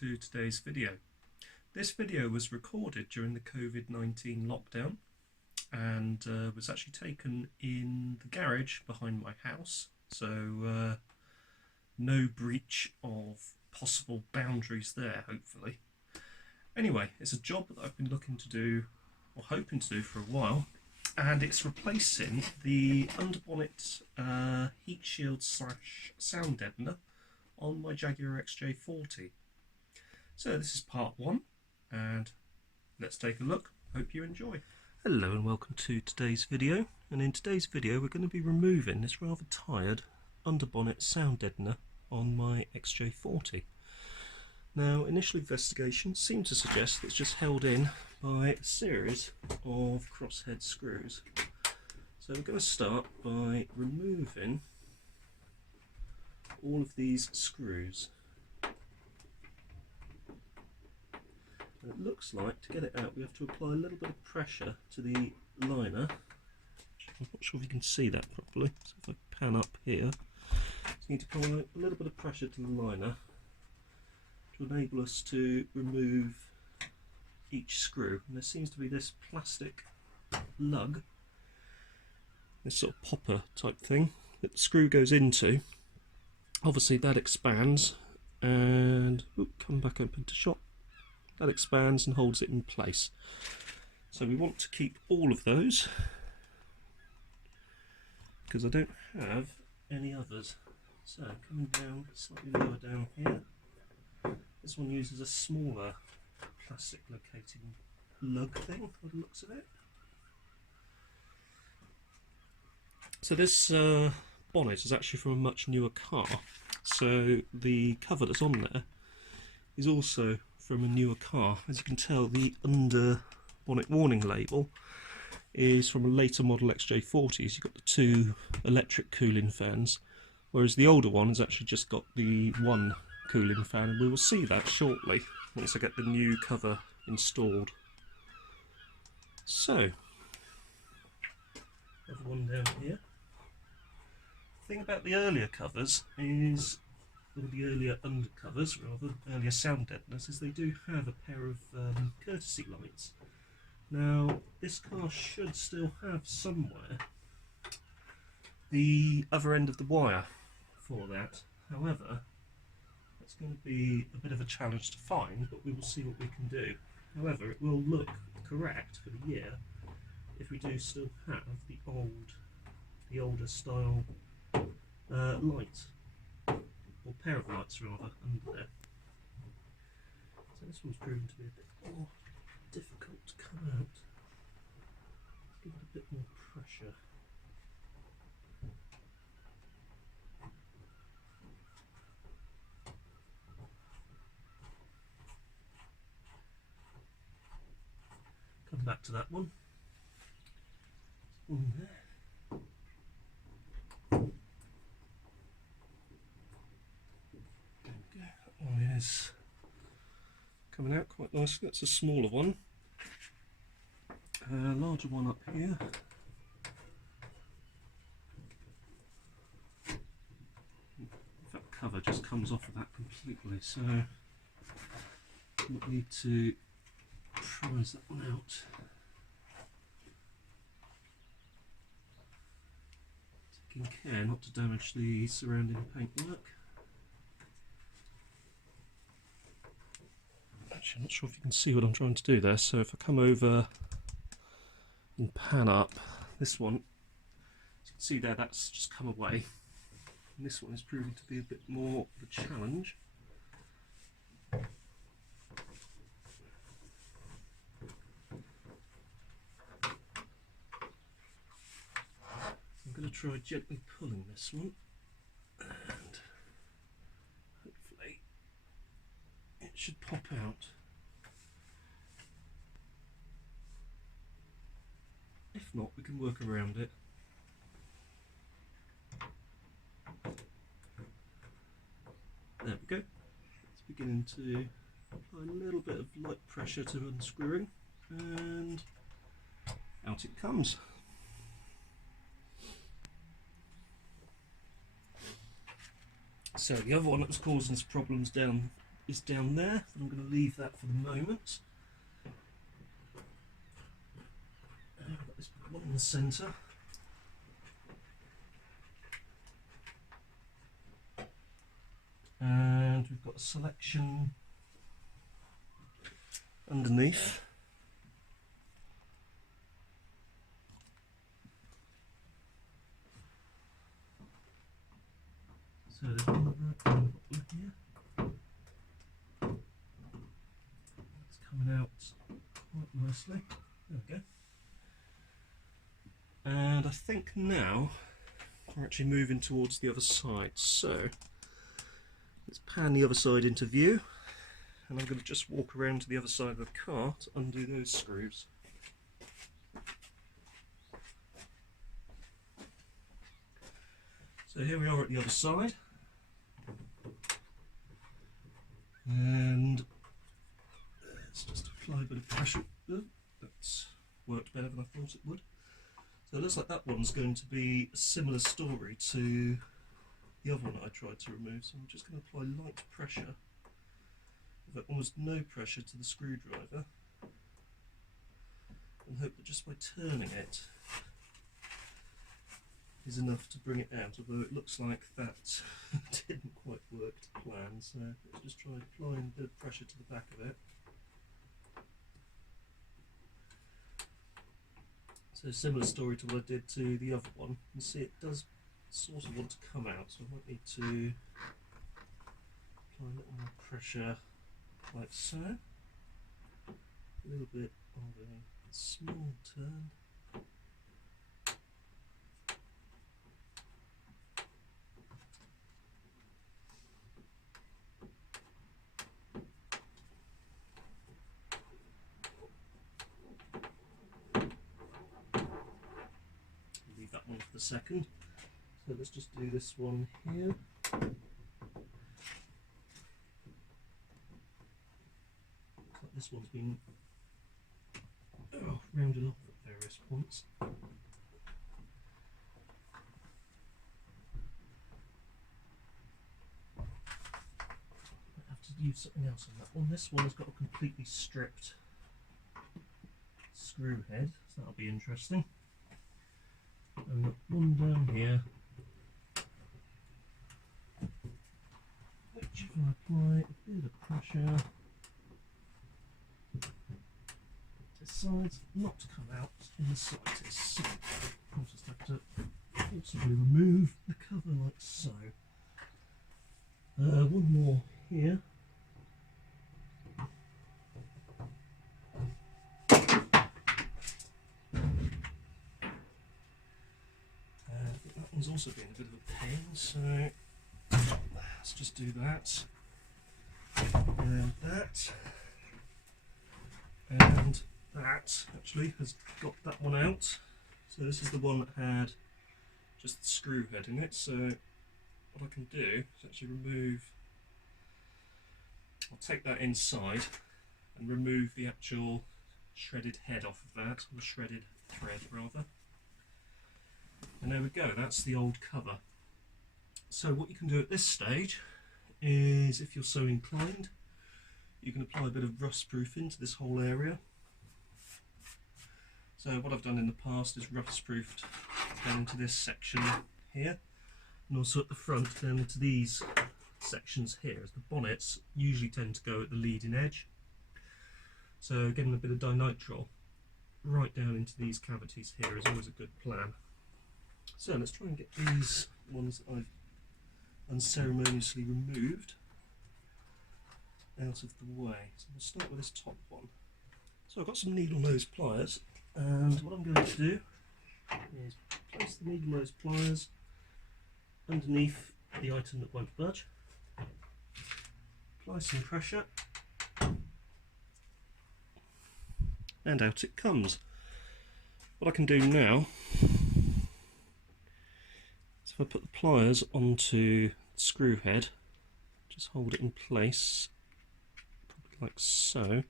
to today's video. This video was recorded during the COVID-19 lockdown and was actually taken in the garage behind my house, so no breach of possible boundaries there, hopefully. Anyway, it's a job that I've been looking to do, or hoping to do, for a while, and it's replacing the underbonnet heat shield slash sound deadener on my Jaguar XJ40. So this is part one, and let's take a look. Hope you enjoy. Hello and welcome to today's video, and in today's video we're going to be removing this rather tired underbonnet sound deadener on my XJ40. Now, initial investigations seem to suggest it's just held in by a series of crosshead screws. So we're going to start by removing all of these screws. And it looks like to get it out we have to apply a little bit of pressure to the liner. I'm not sure if you can see that properly, so if I pan up here, just need to apply a little bit of pressure to the liner to enable us to remove each screw. And there seems to be this plastic lug, this sort of popper type thing that the screw goes into. Obviously that expands and come back open to shot. That expands and holds it in place. So we want to keep all of those because I don't have any others. So coming down, slightly lower down here, this one uses a smaller plastic locating lug thing by the looks of it. So this bonnet is actually from a much newer car, so the cover that's on there is also from a newer car. As you can tell, the under bonnet warning label is from a later model XJ40s. You've got the two electric cooling fans, whereas the older one has actually just got the one cooling fan, and we will see that shortly once I get the new cover installed. So, have one down here. The thing about the earlier covers is, or the earlier undercovers, rather, earlier sound deadeners, is they do have a pair of courtesy lights. Now, this car should still have somewhere the other end of the wire for that. However, that's going to be a bit of a challenge to find, but we will see what we can do. However, it will look correct for the year if we do still have the older style light, or pair of lights rather, under there. So this one's proven to be a bit more difficult to come out. Let's give it a bit more pressure. Come back to that one. One there. There we go. That one is coming out quite nicely. That's a smaller one. Larger one up here. That cover just comes off of that completely, so we'll need to prise that one out. Taking care not to damage the surrounding paintwork. Actually, I'm not sure if you can see what I'm trying to do there, so if I come over and pan up, this one, as you can see there, that's just come away. And this one is proving to be a bit more of a challenge. I'm going to try gently pulling this one, and hopefully it should pop out. If not, we can work around it. There we go. It's beginning to apply a little bit of light pressure to unscrewing, and out it comes. So the other one that was causing us problems down is down there. I'm going to leave that for the moment. I've got this one in the centre. And we've got a selection underneath. So there's one right on the bottom here. It's coming out quite nicely. There we go. And I think now we're actually moving towards the other side. So let's pan the other side into view, and I'm going to just walk around to the other side of the car to undo those screws. So here we are at the other side, and let's just apply a bit of pressure. That's worked better than I thought it would. So it looks like that one's going to be a similar story to the other one that I tried to remove. So I'm just going to apply light pressure, with almost no pressure, to the screwdriver, and hope that just by turning it is enough to bring it out, although it looks like that didn't quite work to plan. So let's just try applying a bit of pressure to the back of it. So similar story to what I did to the other one. You see it does sort of want to come out, so I might need to apply a little more pressure like so. A little bit of a small turn. Leave that one for the second. So let's just do this one here. Looks like this one's been rounded off at various points. I have to use something else on that one. This one has got a completely stripped screw head, so that'll be interesting. I've got one down here, which if I apply a bit of pressure, decides not to come out in the slightest. So I'll just have to forcibly remove the cover like so. One more here. That one's also been a bit of a pain, so let's just do that, and that, and that actually has got that one out. So this is the one that had just the screw head in it. So what I can do is actually I'll take that inside and remove the actual shredded head off of that, or the shredded thread rather. And there we go, that's the old cover. So what you can do at this stage is, if you're so inclined, you can apply a bit of rust proofing to this whole area. So what I've done in the past is rust proofed down into this section here, and also at the front down into these sections here, as the bonnets usually tend to go at the leading edge. So getting a bit of dinitrile right down into these cavities here is always a good plan. So let's try and get these ones that I've unceremoniously removed out of the way. So we'll start with this top one. So I've got some needle nose pliers, and what I'm going to do is place the needle nose pliers underneath the item that won't budge, apply some pressure, and out it comes. What I can do now, if I put the pliers onto the screw head, just hold it in place, probably like so.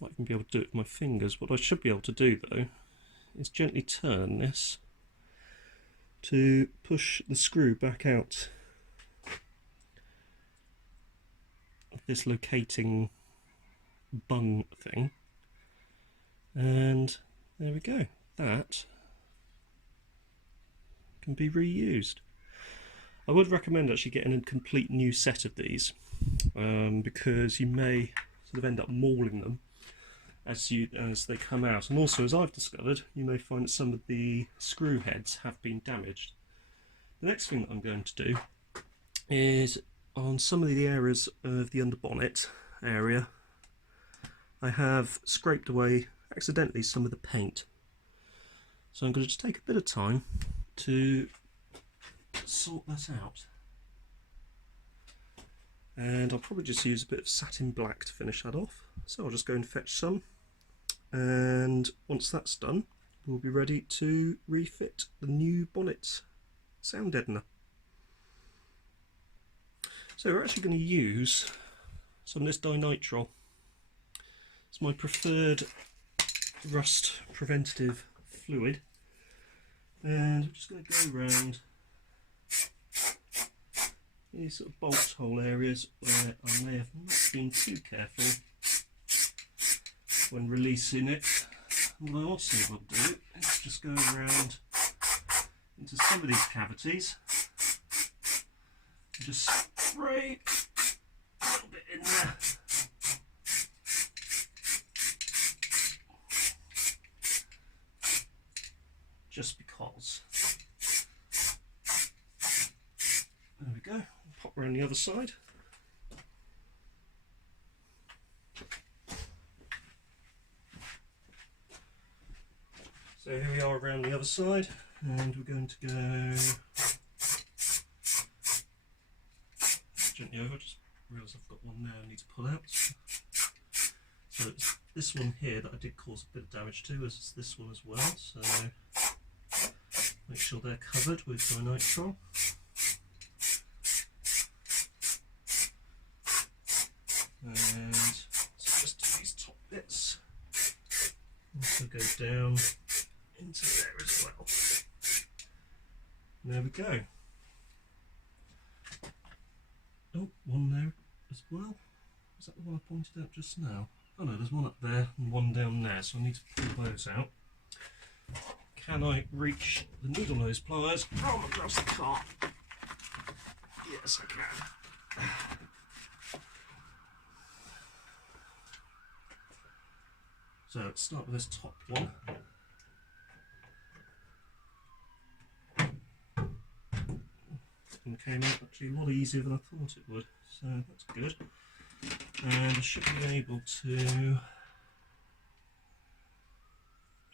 Might even be able to do it with my fingers. What I should be able to do though is gently turn this to push the screw back out. this locating bung thing, and there we go. That can be reused. I would recommend actually getting a complete new set of these, because you may sort of end up mauling them as they come out, and also, as I've discovered, you may find that some of the screw heads have been damaged. The next thing that I'm going to do is, on some of the areas of the underbonnet area, I have scraped away accidentally some of the paint. So I'm going to just take a bit of time to sort that out. And I'll probably just use a bit of satin black to finish that off. So I'll just go and fetch some. And once that's done, we'll be ready to refit the new bonnet sound deadener. So we're actually going to use some of this dinitrile. It's my preferred rust preventative fluid, and I'm just going to go around these sort of bolt hole areas where I may have not been too careful when releasing it. What I also will do is just go around into some of these cavities and just spray a little bit in there. Just because. There we go. Pop around the other side. So here we are around the other side, and we're going to go gently over. Just realised I've got one there I need to pull out. So it's this one here that I did cause a bit of damage to, as this one as well. So make sure they're covered with dinitrile. And so just do these top bits. Also go down into there as well. There we go. Oh, one there as well. Is that the one I pointed out just now? Oh no, there's one up there and one down there, so I need to pull those out. Can I reach the needle nose pliers from across the car? Yes, I can. So let's start with this top one. And came out actually a lot easier than I thought it would, so that's good. And I should be able to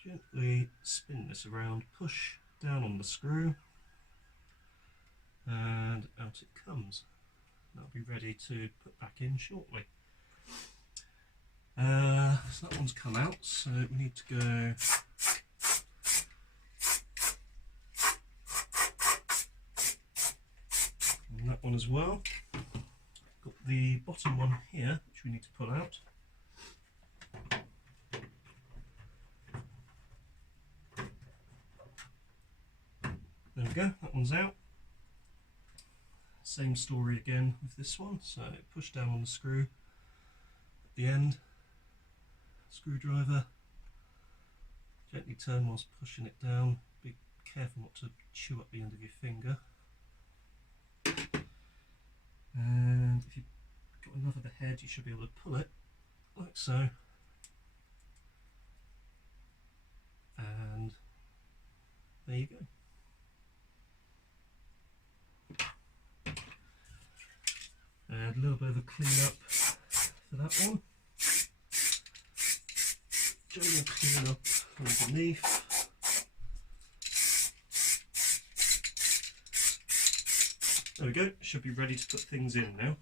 gently spin this around, push down on the screw, and out it comes. That'll be ready to put back in shortly. So that one's come out, so we need to go on that one as well. Got the bottom one here, which we need to pull out. There we go, that one's out. Same story again with this one, so push down on the screw at the end, screwdriver, gently turn whilst pushing it down, be careful not to chew up the end of your finger. And if you've got enough of the head, you should be able to pull it like so, and there you go. And a little bit of a clean up for that one. General clean up underneath. There we go, should be ready to put things in now.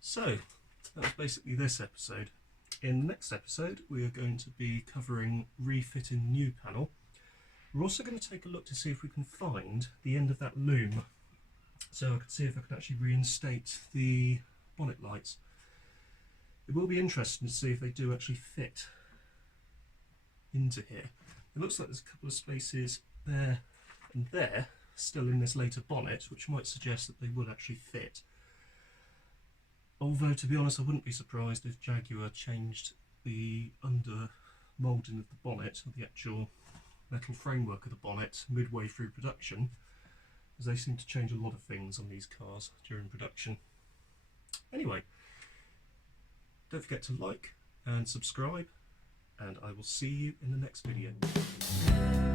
So, that's basically this episode. In the next episode, we are going to be covering refitting the new panel. We're also going to take a look to see if we can find the end of that loom, so I can see if I can actually reinstate the bonnet lights. It will be interesting to see if they do actually fit into here. It looks like there's a couple of spaces there and there still in this later bonnet, which might suggest that they would actually fit. Although, to be honest, I wouldn't be surprised if Jaguar changed the under moulding of the bonnet, or the actual metal framework of the bonnet, midway through production, as they seem to change a lot of things on these cars during production. Anyway, don't forget to like and subscribe, and I will see you in the next video.